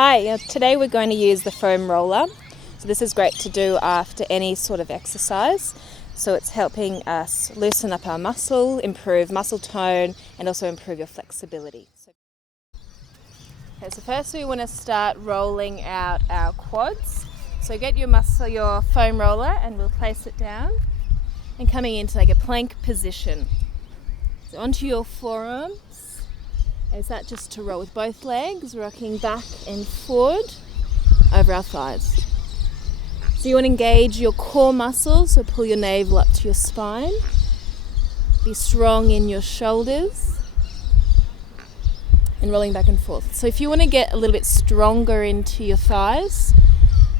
Hi, today we're going to use the foam roller. So this is great to do after any sort of exercise. So it's helping us loosen up our muscle, improve muscle tone, and also improve your flexibility. Okay, so first we want to start rolling out our quads. So get your foam roller, and we'll place it down and coming into like a plank position. So onto your forearms. And start just to roll with both legs, rocking back and forward over our thighs. So you want to engage your core muscles, so pull your navel up to your spine. Be strong in your shoulders. And rolling back and forth. So if you want to get a little bit stronger into your thighs,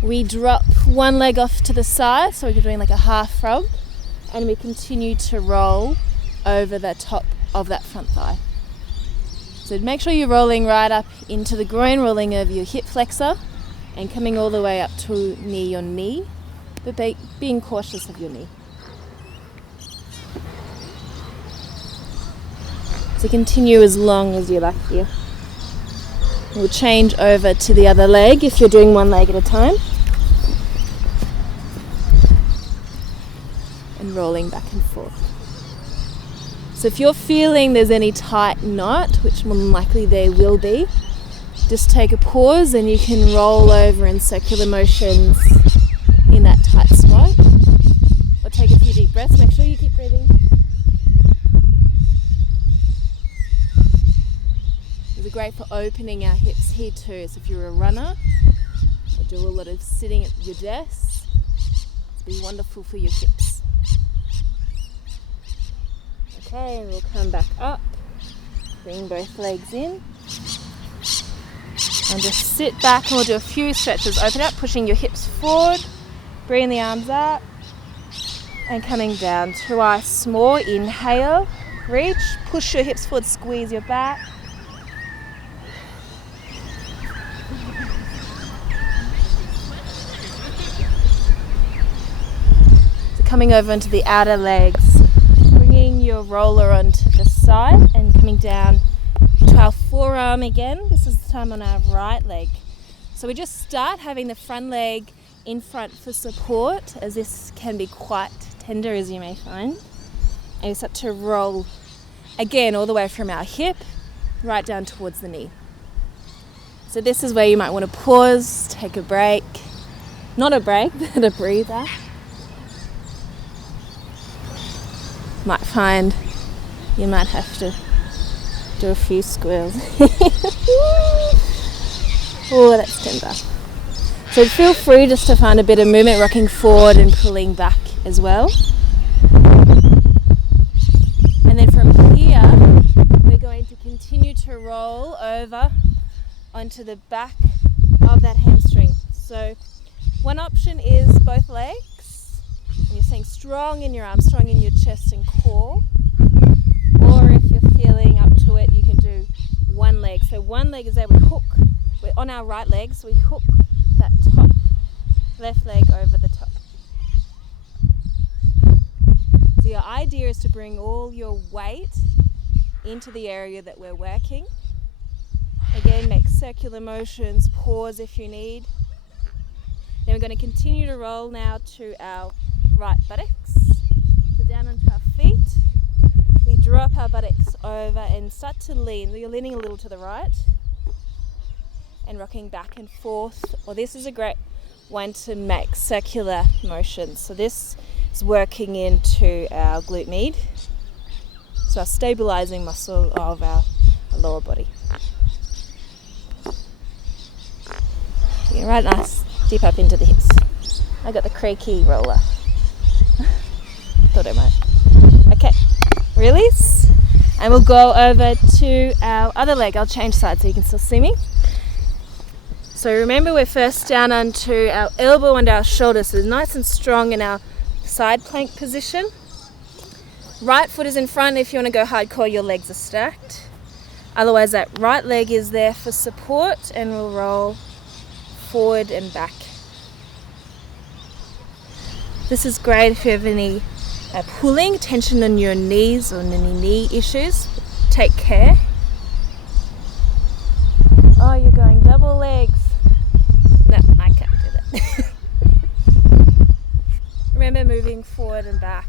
we drop one leg off to the side, so we're doing like a half rub, and we continue to roll over the top of that front thigh. So make sure you're rolling right up into the groin, rolling over your hip flexor and coming all the way up to near your knee, but being cautious of your knee. So continue as long as you're back here. We'll change over to the other leg if you're doing one leg at a time. And rolling back and forth. So if you're feeling there's any tight knot, which more than likely there will be, just take a pause and you can roll over in circular motions in that tight spot. Or take a few deep breaths. Make sure you keep breathing. These are great for opening our hips here too. So if you're a runner or do a lot of sitting at your desk, it'll be wonderful for your hips. Okay, and we'll come back up, bring both legs in, and just sit back, and we'll do a few stretches. Open up, pushing your hips forward, bring the arms out, and coming down. Twice more. Inhale, reach, push your hips forward, squeeze your back. So coming over into the outer legs. Your roller onto the side and coming down to our forearm again. This is the time on our right leg. So we just start having the front leg in front for support, as this can be quite tender, as you may find. And we start to roll again all the way from our hip right down towards the knee. So this is where you might want to pause, take a break. Not a break, but a breather. Might find you might have to do a few squeals. Oh, that's tender. So feel free just to find a bit of movement, rocking forward and pulling back as well. And then from here, we're going to continue to roll over onto the back of that hamstring. So one option is both legs. And you're staying strong in your arms, strong in your chest and core. Or if you're feeling up to it, you can do one leg. So one leg is there, we hook, we're on our right leg, so we hook that top left leg over the top. So your idea is to bring all your weight into the area that we're working. Again, make circular motions, pause if you need. Then we're going to continue to roll now to our right buttocks. So down onto our feet. We drop our buttocks over and start to lean. You're leaning a little to the right and rocking back and forth. Or this is a great one to make circular motions. So this is working into our glute med. So our stabilizing muscle of our lower body. Yeah, right, nice. Deep up into the hips. I got the creaky roller. Thought I might. Okay, release. And we'll go over to our other leg. I'll change sides so you can still see me. So remember, we're first down onto our elbow and our shoulder. So nice and strong in our side plank position. Right foot is in front. If you want to go hardcore, your legs are stacked. Otherwise, that right leg is there for support, and we'll roll forward and back. This is great if you have any pulling, tension on your knees or any knee issues. Take care. Oh, you're going double legs. Remember moving forward and back.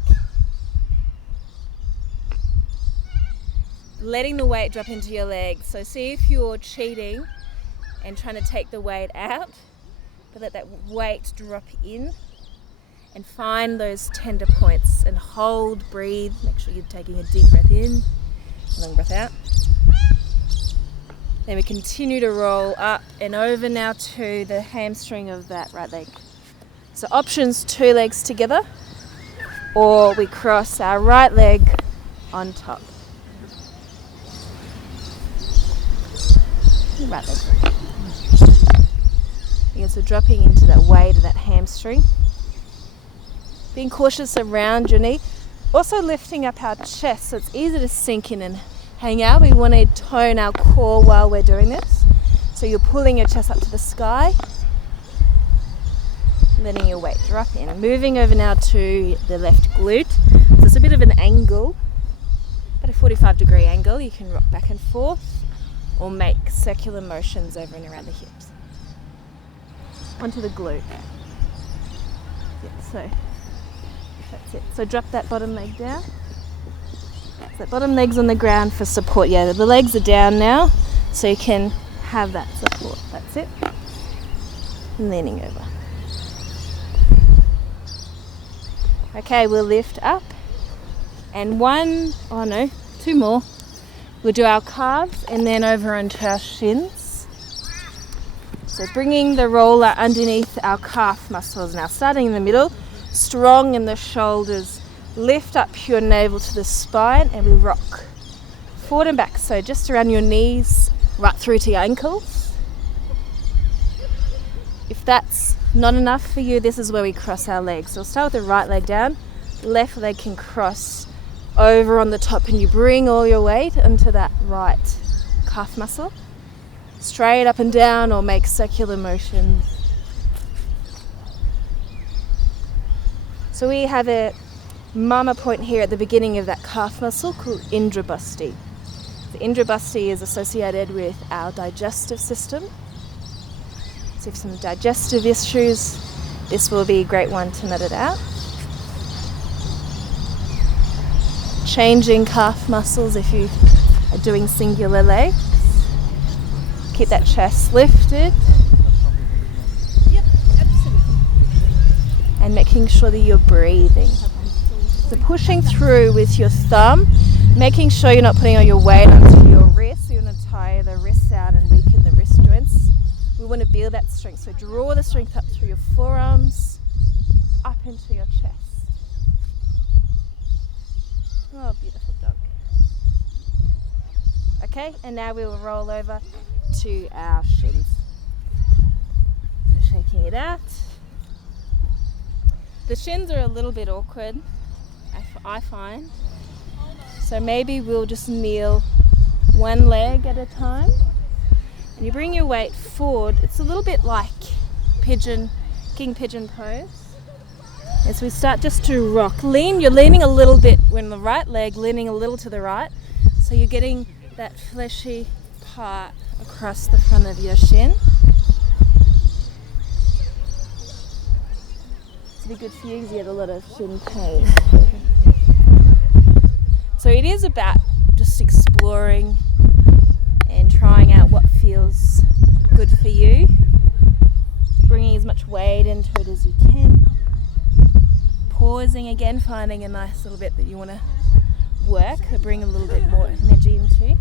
Letting the weight drop into your legs. So see if you're cheating and trying to take the weight out, but let that weight drop in and find those tender points and hold, breathe. Make sure you're taking a deep breath in, long breath out. Then we continue to roll up and over now to the hamstring of that right leg. So options, 2 legs together, or we cross our right leg on top. Right leg. Again, so dropping into that weight of that hamstring. Being cautious around your knee. Also lifting up our chest so it's easy to sink in and hang out. We want to tone our core while we're doing this. So you're pulling your chest up to the sky. Letting your weight drop in. Moving over now to the left glute. So it's a bit of an angle. About a 45-degree angle. You can rock back and forth or make circular motions over and around the hips. Onto the glute. Yeah, so that's it. So drop that bottom leg down. So that bottom leg's on the ground for support. Yeah, the legs are down now, so you can have that support. That's it. And leaning over. Okay, we'll lift up. And 2 more. We'll do our calves and then over onto our shins. So bringing the roller underneath our calf muscles now, starting in the middle, strong in the shoulders, lift up your navel to the spine and we rock forward and back. So just around your knees, right through to your ankles. If that's not enough for you, this is where we cross our legs. So we'll start with the right leg down, left leg can cross over on the top and you bring all your weight into that right calf muscle. Straight up and down or make circular motions. So we have a mama point here at the beginning of that calf muscle called indrabusti. The indrabusti is associated with our digestive system. So if you have some digestive issues, this will be a great one to nut it out. Changing calf muscles if you are doing singular legs. Keep that chest lifted. Yep, absolutely. And making sure that you're breathing. So pushing through with your thumb, making sure you're not putting all your weight onto your wrist. So you want to tire the wrists out and weaken the wrist joints. We want to build that strength. So draw the strength up through your forearms, up into your chest. Oh, beautiful dog. Okay, and now we will roll over to our shins. So shaking it out. The shins are a little bit awkward, I find. So maybe we'll just kneel one leg at a time. And you bring your weight forward. It's a little bit like king pigeon pose. As we start just to rock, you're leaning a little bit when the right leg, leaning a little to the right. So you're getting that fleshy part across the front of your shin. It's be good for you because you have a lot of shin pain. So it is about just exploring and trying out what feels good for you. Bringing as much weight into it as you can. Pausing again, finding a nice little bit that you want to work or bring a little bit more energy into.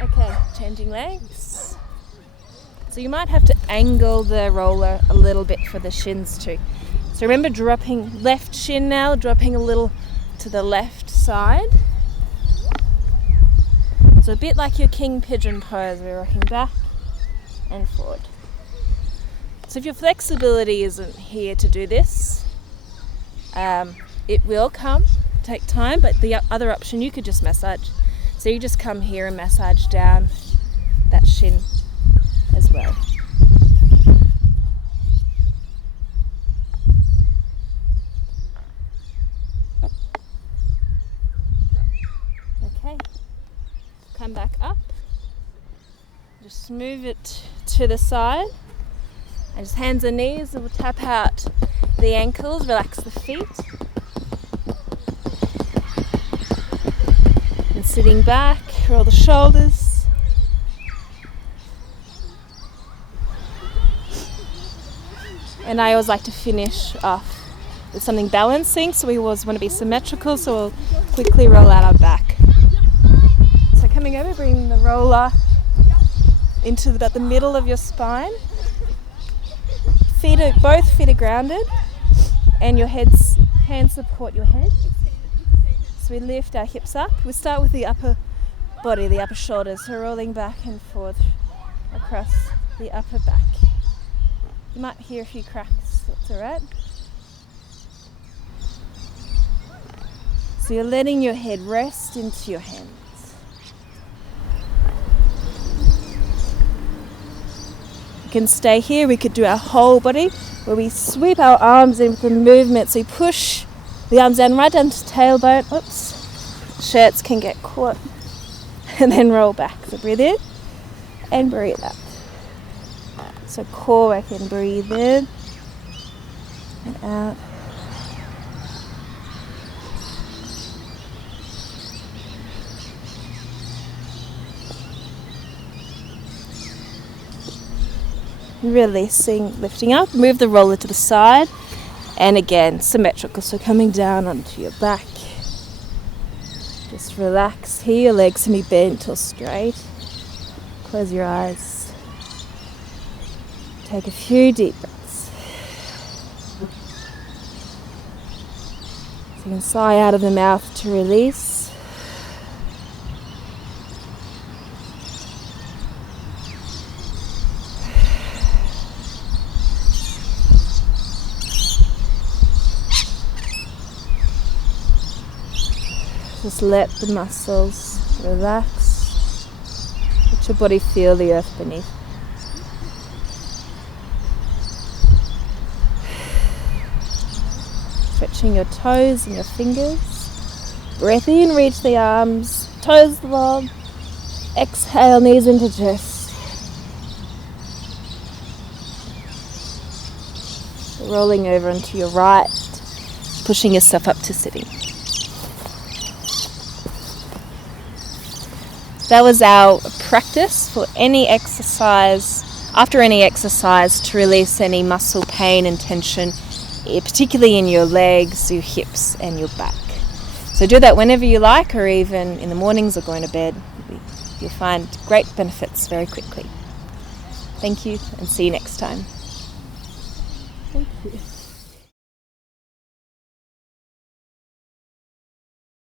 Okay, changing legs. So you might have to angle the roller a little bit for the shins too. So remember dropping left shin now, dropping a little to the left side. So a bit like your king pigeon pose, we're rocking back and forward. So if your flexibility isn't here to do this, it will take time, but the other option, you could just massage. So you just come here and massage down that shin as well. Okay, come back up Just move it to the side. And just hands and knees, and we'll tap out the ankles, relax the feet. And sitting back, roll the shoulders. And I always like to finish off with something balancing, so we always want to be symmetrical, so we'll quickly roll out our back. So coming over, bring the roller into about the middle of your spine. Both feet are grounded, and your hands support your head. So we lift our hips up. We start with the upper body, the upper shoulders, so rolling back and forth across the upper back. You might hear a few cracks, that's alright. So you're letting your head rest into your hands. You can stay here. We could do our whole body where we sweep our arms in with the movement. So you push the arms down right down to tailbone. Oops. Shirts can get caught. And then roll back. So breathe in and breathe out. So core work and breathe in and out. Releasing, lifting up, move the roller to the side, and again symmetrical, so coming down onto your back. Just relax here, your legs can be bent or straight. Close your eyes. Take a few deep breaths. So you can sigh out of the mouth to release. Just let the muscles relax. Let your body feel the earth beneath. Stretching your toes and your fingers. Breath in, reach the arms, toes long. Exhale, knees into chest. Rolling over onto your right, pushing yourself up to sitting. That was our practice for any exercise, after any exercise, to release any muscle pain and tension, particularly in your legs, your hips and your back. So do that whenever you like, or even in the mornings or going to bed. You'll find great benefits very quickly. Thank you, and see you next time. Thank you.